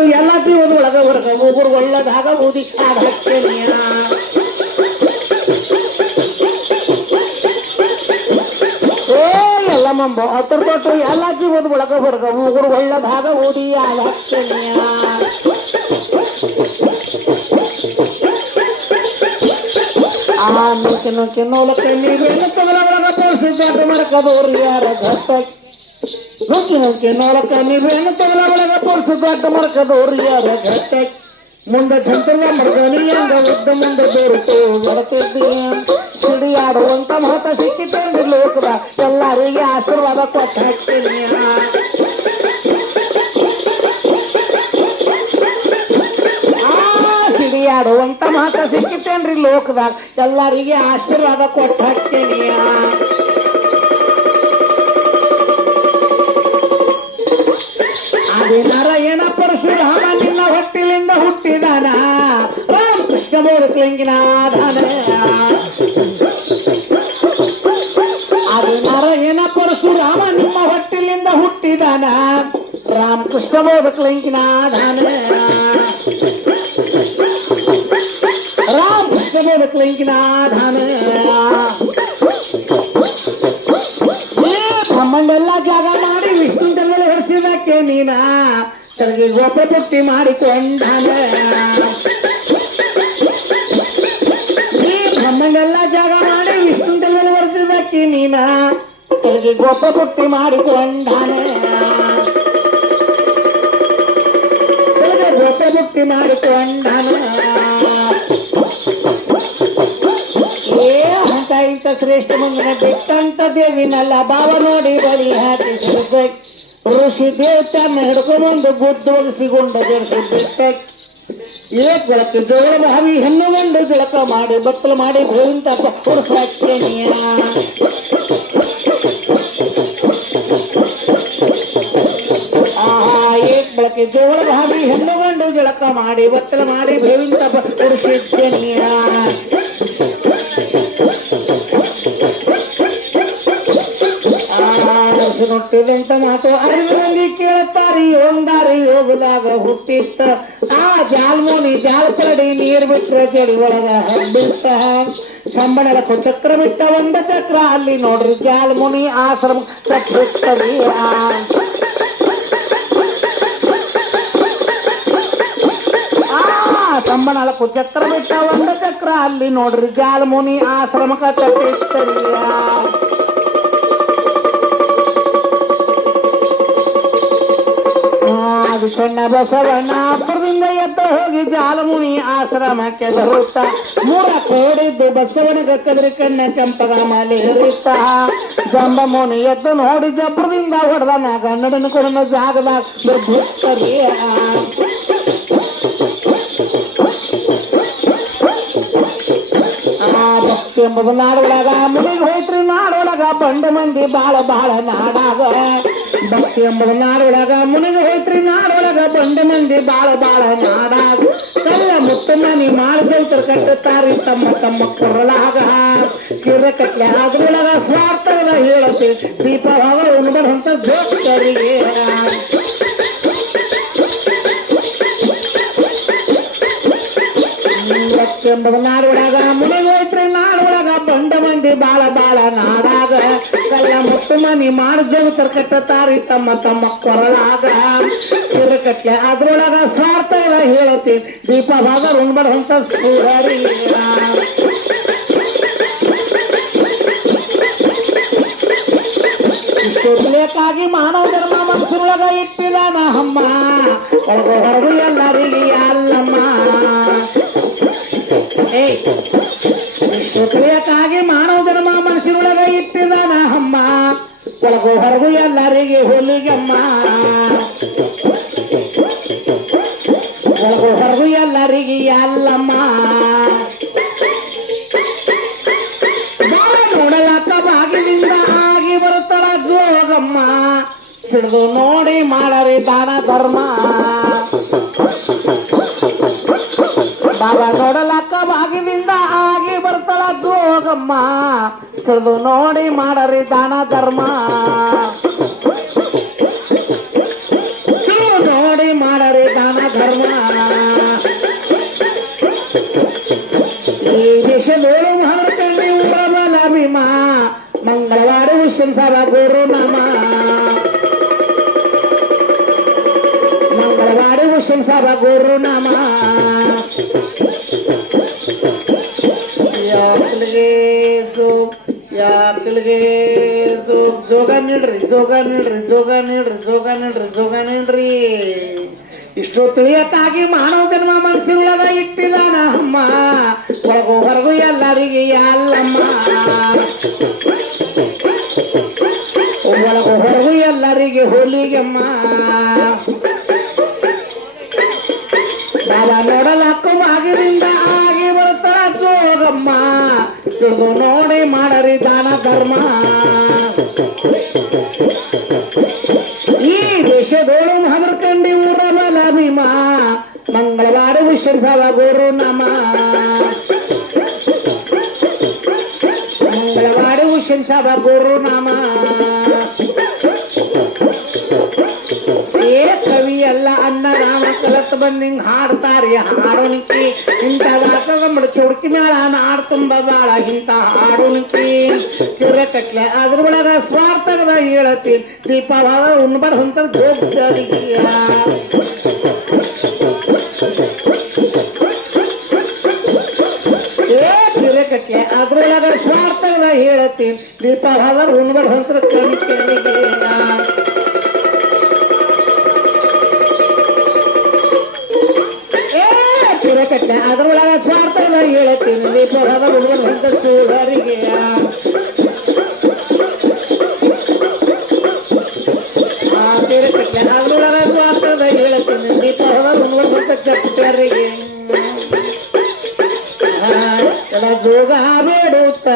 ಕೊಟ್ಟು ಎಲ್ಲ ಜೀವದೊಳಗ ಹೊರಗ ಒಬ್ಬರು ಒಳ್ಳದಾಗ ಊದಿ ಹಾಕ್ತೇನೆಯ ಎಲ್ಲ ಮಂಬ ಹತ್ತರ ಕೊಟ್ಟು ಎಲ್ಲ ಜೀವದ ಒಳಗ ಹೊರಗ ಒಬ್ಬರು ಒಳ್ಳದಾಗ ಊದಿ ಹಾಕ್ತೇನೆಯ ನುಕ್ಕಿ ನುಕ್ಕಿ ನೋಲಕ್ಕೆ ನೀವೇನು ತಗಲೊಳಗ ತೋರಿಸಿದ್ದಾಟ ಮಾಡ್ಕದವ್ರು ಯಾರ ಘಟ್ಟ ನುಕ್ಕಿ ನುಕ್ಕಿ ನೋಲಕ್ಕೆ ನೀವೇನು ತಗಲೊಳಗ ತೋರಿಸಿದ್ದಾಟ ಮಾಡ್ಕದವ್ರು ಯಾರ ಘಟ್ಟ ಮುಂದೆ ಜಂತಲ್ಲ ಮರ್ಗನಿ ಹಂಗ ಉದ್ದ ಮುಂದೆ ಬೇರಿತು ಬರುತ್ತಿದ್ದೆ ಸಿಡಿಯಾಡುವಂತ ಮಹತ ಸಿಕ್ಕಿತೇನ್ರಿ ಲೋಕದ ಎಲ್ಲರಿಗೆ ಆಶೀರ್ವಾದ ಕೊಟ್ಟ ಹಾಕ್ತೀನಿ ಸಿಡಿಯಾಡುವಂತ ಮಾತ ಸಿಕ್ಕಿತೇನ್ರಿ ಲೋಕದಾಗ ಎಲ್ಲರಿಗೆ ಆಶೀರ್ವಾದ ಕೊಟ್ಟ ಹಾಕ್ತೀನಿ ಅದೇ ನಾರಾಯಣ ಪರಶುರಾಮ ನಿನ್ನ ಹೊಟ್ಟಿಲಿಂದ ಹುಟ್ಟಿದಾನ ರಾಮಕೃಷ್ಣ ಬೋಧಕಲಿಂಗಿನಾದಾನ ಅದೇ ನಾರಾಯಣ ಪರಶುರಾಮ ನಿಮ್ಮ ಹೊಟ್ಟಿಲಿಂದ ಹುಟ್ಟಿದಾನ ರಾಮಕೃಷ್ಣ ಬೋಧಕಲಿಂಗಿನಾದಾನ ರಾಮಕೃಷ್ಣ ಬೋಧಕಲಿಂಗಿನಾದಾನ ತಮ್ಮಂಡೆಲ್ಲ ಜಾಗ ಮಾಡಿ ವಿಷ್ಣು ಜನ್ಮದಲ್ಲಿ ಹೊರಿಸಿದಕ್ಕೆ ನೀನ ತನಗೆ ಗೋಪ ಪುಟ್ಟಿ ಮಾಡಿಕೊಂಡಾನ ನೀ ತಮ್ಮಂಡೆಲ್ಲ ಜಾಗ ಮಾಡಿ ವಿಷ್ಣು ಜನ್ಮದಲ್ಲಿ ಹೊರಿಸಿದಕ್ಕೆ ನೀನ ತನಗೆ ಗೋಪ ಪುಟ್ಟಿ ಮಾಡಿಕೊಂಡಾನ ಗೋಪ ಪುಟ್ಟಿ ಮಾಡಿಕೊಂಡಾನ ಅಂತ ಇಂಥ ಶ್ರೇಷ್ಠ ಮುಂದಿನ ಬಿಟ್ಟಂತ ದೇವಿನಲ್ಲ ಭಾವ ನೋಡಿ ಬಳಿ ಹಾಕಿ ಋಷಿ ದೇವತನ್ನ ಹಿಡ್ಕೊಂಬಂದು ಬುದ್ಧ ಒಗಿಸಿಕೊಂಡ ಜರ್ಸಿ ಬಿಟ್ಟ ಏಕ್ ಬೆಳಕು ಜೋಳ ಭಾವಿ ಹೆಣ್ಣುಗಂಡು ಜಳಕ ಮಾಡಿ ಬತ್ತಲು ಮಾಡಿ ಬೇವಿಂತ ಹುಡ್ಸಾಕ್ತೇನೆಯ ಏಕ್ ಬೆಳಕೆ ಜೋಳ ಭಾವಿ ಹೆಣ್ಣುಗಂಡು ಜಳಕ ಮಾಡಿ ಬತ್ತಲು ಮಾಡಿ ಬೇವಿಂತ ಹುಡ್ಸಿದ್ದೇನೆಯ ಹುಟ್ಟಿದಂತ ಮಾತು ಅರಿವು ಮಂದಿ ಕೇಳುತ್ತಾರೆ ಯೋಗದಾರಿ ಯೋಗದಾಗ ಹುಟ್ಟಿತ್ತ ಆ ಜಾಲ್ಮೋನಿ ಜಾಲ್ಕರಡಿ ನೀರ್ ಬಿಟ್ರೆ ಚಳಿ ಒಳಗ ಹಬ್ಬಿತ್ತ ಸಂಬಳದಕ್ಕೂ ಚಕ್ರ ಬಿಟ್ಟ ಒಂದ ಚಕ್ರ ಅಲ್ಲಿ ನೋಡ್ರಿ ಜಾಲ್ಮುನಿ ಆಶ್ರಮ ಕಟ್ಟಿಸ್ತರಿ ಸಂಬಳಕ್ಕೂ ಚಕ್ರ ಬಿಟ್ಟ ಒಂದ ಚಕ್ರ ಅಲ್ಲಿ ನೋಡ್ರಿ ಜಾಲ್ಮುನಿ ಆಶ್ರಮಕ ಕಟ್ಟಿಸ್ತರಿಯ ಸಣ್ಣ ಬಸವಣ್ಣಪುರದಿಂದ ಎದ್ದು ಹೋಗಿ ಜಾಲಮುನಿ ಆಶ್ರಮಕ್ಕೆ ಬರುತ್ತ ಮೂರ ಕೋಡಿದ್ದು ಬಸವನಿಗೆ ಕದ್ರಿ ಕಣ್ಣ ಕೆಂಪಗ ಮಾಲೆ ಹರಿತ್ತ ಜಂಬ ಮುನಿ ಎದ್ದು ನೋಡಿ ಜಬ್ರದಿಂದ ಹೊಡೆದನ ಗಂಡನ ಕೊಡನ ಜಾಗದಾಗ ಬಿಡ್ತರಿಯ ಭಕ್ತಿ ಎಂಬುದು ನಾಡೊಳಗ ಮುನಿಗೆ ಹೋಯ್ತ್ರಿ ನಾಡೊಳಗ ಬಂಡ ಮಂದಿ ಬಾಳ ಬಾಳ ನಾಡಾಗ ಭಕ್ತಿ ಎಂಬುದು ನಾಡೊಳಗ ಮುನಿಗೆ ಹೋಯ್ತ್ರಿ ನಾಡೊಳಗ ಬಂಡ ಮಂದಿ ಬಾಳ ಬಾಳ ನಾಡಾಗ ಕಲ್ಲ ಮುತ್ತು ಮನಿ ಮಾಡಿದೈತರ ಕಟ್ಟುತ್ತಾರಿ ತಮ್ಮ ತಮ್ಮ ಕೊರಳಾಗ ಕಿರ ಕಟ್ಲೆ ಅದ್ರೊಳಗ ಸ್ವಾರ್ಥದ ಹೇಳತಿ ದೀಪ ಉಣ್ಬಂತ ಜೋಸ್ತರಿಗೆ ಎಂಬುದು ನಾಡೊಳಗ ಮುನಿಗೆ ಹೋಯ್ತ್ರಿ ನಾಡೊಳಗ ಬಂಡ ಮಂದಿ ಬಾಳ ಬಾಳ ನಾಡಾಗ ಕಲ್ಲ ಮುತ್ತು ಮನಿ ಮಾಡಿದೈತರ ಕಟ್ಟುತ್ತಾರಿ ತಮ್ಮ ತಮ್ಮ ಕೊರಳಾಗ ಕಿರ ಕಟ್ಲೆ ಅದ್ರೊಳಗ ಸ್ವಾರ್ಥದ ಹೇಳತಿ ದೀಪ ಭಾಗ ಉಣ್ಬಂತ ಸೂರರಿ ಬೇಕಾಗಿ ಮಾನವ ಧರ್ಮ ಮನಸ್ಸೊಳಗ ಇಟ್ಟಿದಾನ ಅಮ್ಮ ಒಳಗು ಹೊರಗು ಎಲ್ಲರಿಗೆ ಅಲ್ಲಮ್ಮ ಬೇಕಾಗಿ ಮಾನವ ಧರ್ಮ ಮನಸ್ಸಿನೊಳಗ ಇಟ್ಟಿದಾನ ಅಮ್ಮ ಒಳಗು ಹೊರಗು ಎಲ್ಲರಿಗೆ ಹೋಲಿಗಮ್ಮ ಒಳಗು ಹೊರಗು ಎಲ್ಲರಿಗೆ ಅಲ್ಲಮ್ಮ ನೋಡಲಕ್ಕ ಬಾಗಿಲಿಂದ ಆಗಿ ಬರುತ್ತಳ ಜೋಗಮ್ಮ ಹಿಡಿದು ನೋಡಿ ಮಾಡರಿ ದಾನ ಧರ್ಮ ಬಾಬಾ ನೋಡಲಕ್ಕ ಬಾಗಿಲಿಂದ ಆಗಿ ಬರ್ತಾಳ ಜೋಗಮ್ಮ ಹಿಡಿದು ನೋಡಿ ಮಾಡರಿ ದಾನ ಧರ್ಮ ನೋಡಿ ಮಾಡರಿ ದಾನ ದಾನ ಧರ್ಮ ಈ ದೇಶದೋಳು ಮಾಡ್ಕೊಂಡು ಊರಬಲ ಭೀಮ ಮಂಗಳವಾರ ಸಂಸಾರ ಗುರು ನಮ ಮಂಗಳವಾರ ಸಂಸಾರ ಗುರು ನಮ ಯಾಕಲ್ಗೆ ಜೋಗ ನೀಡ್ರಿ ಜೋಗ ನೀಡ್ರಿ ಜೋಗ ನೀಡ್ರಿ ಜೋಗ ನೀಡ್ರಿ ಜೋಗ ನೀಡ್ರಿ ಇಷ್ಟು ತಿಳಿಯಕ್ಕಾಗಿ ಮಾನವ ಜನ್ಮ ಮನಸ್ಸಿನೊಳಗ ಇಟ್ಟಿದಾನ ಅಮ್ಮ ಹೊರಗು ಹೊರಗು ಎಲ್ಲರಿಗೆ ಅಲ್ಲಮ್ಮ ಒಳಗು ಹೊರಗು ಎಲ್ಲರಿಗೆ ಹೋಲಿಗೆಮ್ಮ ಬಾಬಾ ನೋಡಲಕ್ಕು ಬಾಗಿಲಿಂದ ಆಗಿ ಬರ್ತಾಳ ಜೋಗಮ್ಮ ತಿಳಿದು ನೋಡಿ ಮಾಡರಿ ದಾನ ಧರ್ಮ ಈ ದೇಶದೋಳು ಹಮರ್ಕಂಡಿ ಊರ ಬಲ ಭೀಮ ಮಂಗಳವಾರ ವಿಶ್ವಸವ ಗುರು ನಮ ಮಂಗಳವಾರ ವಿಶ್ವಸವ ಗುರು ನಮ ಏ ಕವಿ ಎಲ್ಲ ಅನ್ನ ರಾಮ ಕಲತ್ ಬಂದಿಂಗ್ ಹಾಡ್ತಾರಿ ಹಾಡೋಣಿಕಿ ಇಂಥ ದಾಸಗಂಬಳ ಚುಡ್ಕಿ ಮೇಳ ನಾಡ್ ತುಂಬ ಬಾಳ ಇಂಥ ಹಾಡೋಣಿಕಿ ತಿರ್ಗಟ್ಲೆ ಅದ್ರ ಒಳಗ ಸ್ವಾರ್ಥದ ಹೇಳತಿ ದೀಪಾವಳ ಉಣ್ಬಾರ್ದಂತ ಜೋಗ್ತಾರಿಗಿಯ ತಿರ್ಗಟ್ಲೆ ಅದ್ರೊಳಗ ಸ್ವಾರ್ಥದ ಹೇಳತಿ ದೀಪಾವಳ ಉಣ್ಬಾರ್ದಂತ ಕಲಿಕೆಲಿಗಿಯ ಕಟ್ಲೆ ಅದ್ರೊಳಗ ಸ್ವಾರ್ಥದ ಹೇಳತ್ತೀನಿ ದೀಪದ ಹುಡುಗರಂತ ಸೂರರಿಗೆ ಕಟ್ಲೆ ಅದ್ರೊಳಗ ಸ್ವಾರ್ಥದ ಹೇಳತ್ತೀನಿ ದೀಪದ ಹುಡುಗರಂತ ಚಪ್ಪರಿಗೆ ಜೋಗ ಬೇಡುತ್ತ